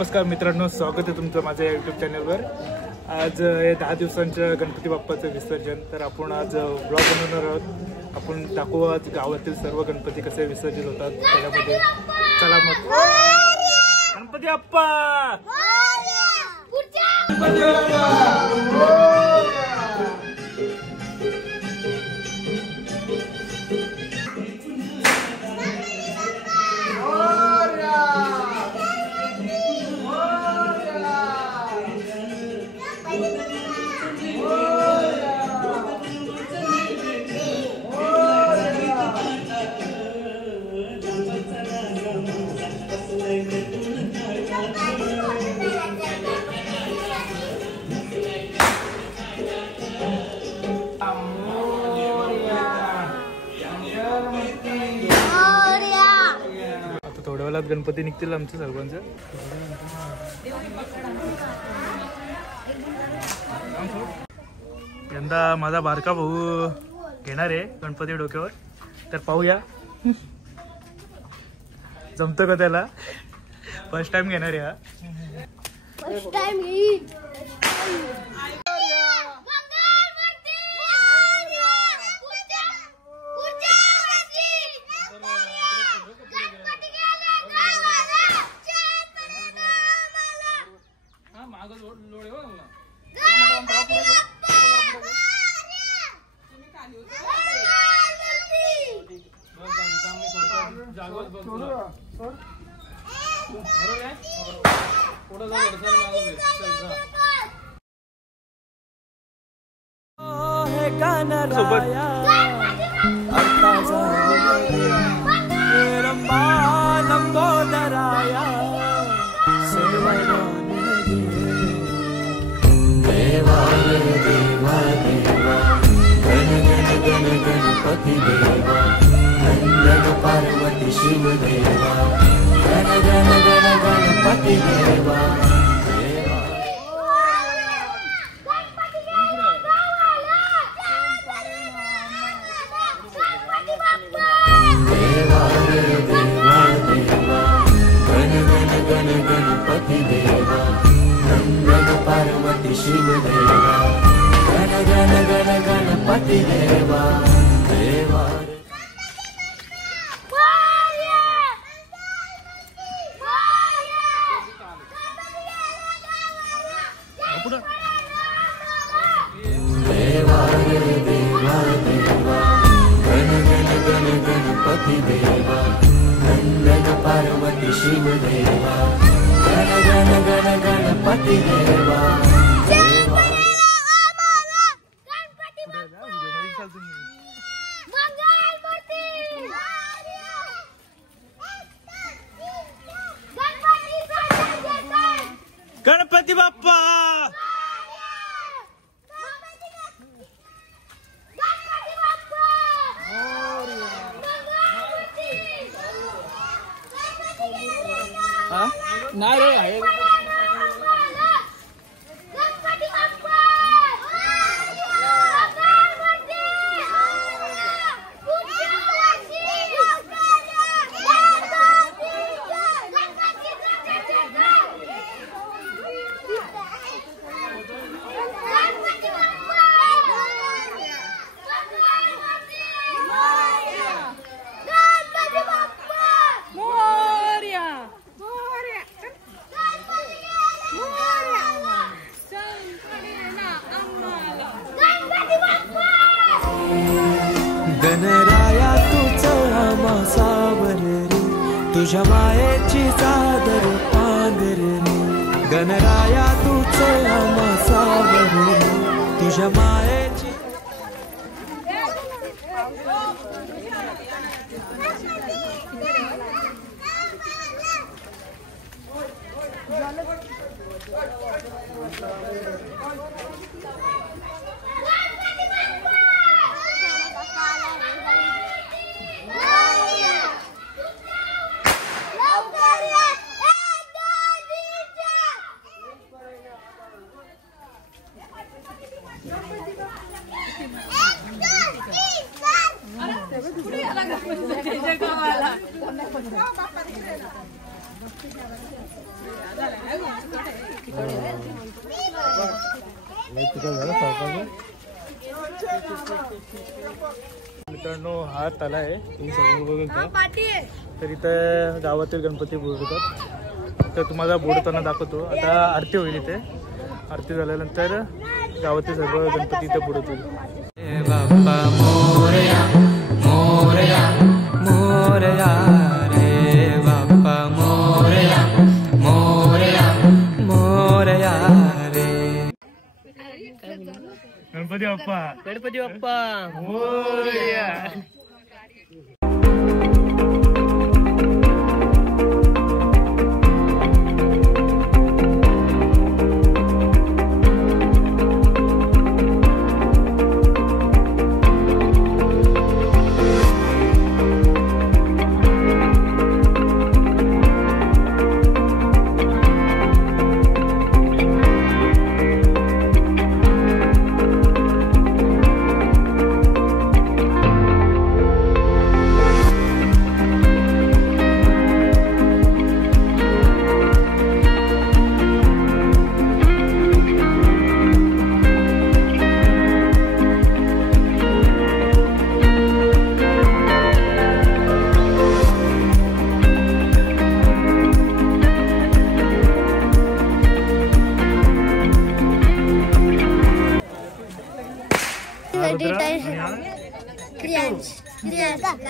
नमस्कार मित्रांनो, स्वागत आहे तुमचं माझ्या यूट्यूब चॅनलवर। आज हे 10 दिवसांचं गणपती बाप्पाचं विसर्जन। तर आपण आज ब्लॉग बनवणार आहोत। आपण दाखवू आज गावातील सर्व गणपती कसे विसर्जित होतात त्याच्यामध्ये। चला मग गणपती बाप्पा थोड्या वेळात गणपती निघतील आमचे सर्वांचे। यंदा माझा बारका भाऊ घेणार आहे गणपती डोक्यावर, तर पाहूया जमतं का त्याला। फर्स्ट टाइम घेणार आहे हा। फर्स्ट टाइम गणपति देवा नंदन पार्वती शिव देवा गण गण गण गणपति देवा देवा देवा देवा गण गण गण गणपति देवा नंदन पार्वती शिव देवा गण गण गण गणपति देवा देवा। देवा देवा देवा गण गण गण गणपति देवा नंदन पार्वती शिव देवा गण गण गण गणपति देवा देवा। गणपती बाप्पा नाही रे आहे। गणराया तुझं आम्हा सावर रे तुझ्या मायेची चादर पांघर रे गणराया तुझं आम्हा सावर रे तुझ्या मायेची। मित्रांनो हा तला आहे, तुम्ही सगळं बघता. तर इथं गावातील गणपती बुडवतात. तर तुम्हाला बुडवताना दाखवतो. आता आरती होईल इथे. आरती झाल्यानंतर गावातील सर्व गणपती इथे बुडवतील. बाप्पा मोरया मोरया मोरया रे बाप्पा मोरया मोरया मोरया रे. गणपती बाप्पा गणपती बाप्पा मोरया.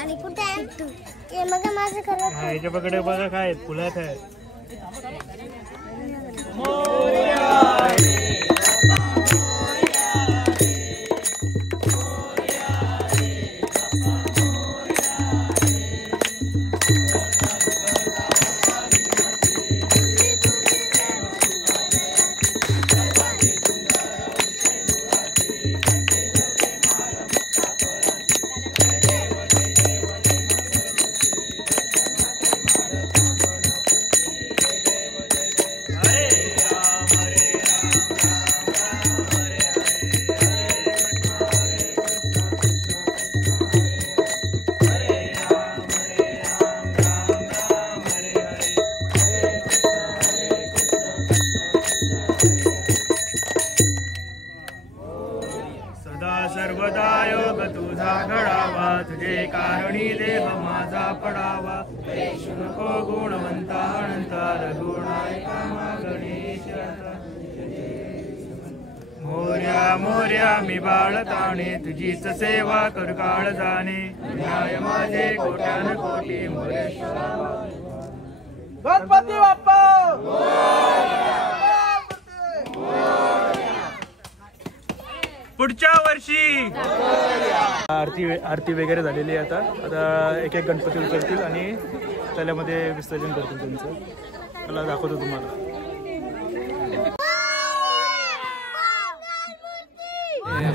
आणि कुठे आहे तू? हे मग माझं खरं ह्याच्याकडे बघा काय फुलात आहे. सर्वदा योग तुझा घडावा, तुझे कारणी देह माझा पडावा. नको गुणवंता अनंता रघुनायका गणेश. मोर्या मोर्या मी बाळताणे, तुझीच सेवा कर काळ जाणे. न्याय माझे कोट्यान कोटी मोरेश्वरा. गणपती बाप्पा पुढच्या वर्षी. आरती वगैरे झालेली आहे. आता एक एक गणपती उचलतील आणि त्यामध्ये विसर्जन करतील त्यांचं. मला दाखवतो तुम्हाला.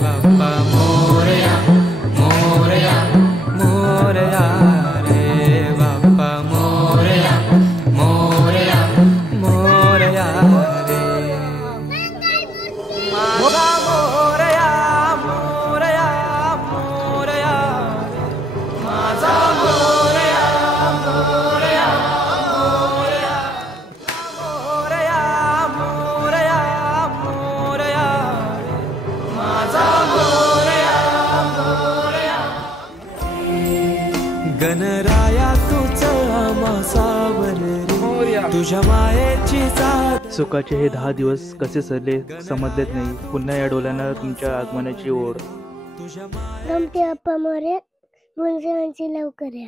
बाप्पा मोरया मोरया मोरया रे बाप्पा मोरया मोरया मोरया रे. माझा मोरया मोरया मोरया माझा मोरया मोरया मोरया मोरया मोरया मोरया माझा मोरया मोरया. गणराया तुझं आमासावर रे तुझ्या मायेची साथ. सुखाचे हे 10 दिवस कसे सरले समजलेच नाही. पुन्हा या डोळ्यांना तुमच्या आगमनाची ओढ. गणपती बाप्पा मोरया. लवकर या.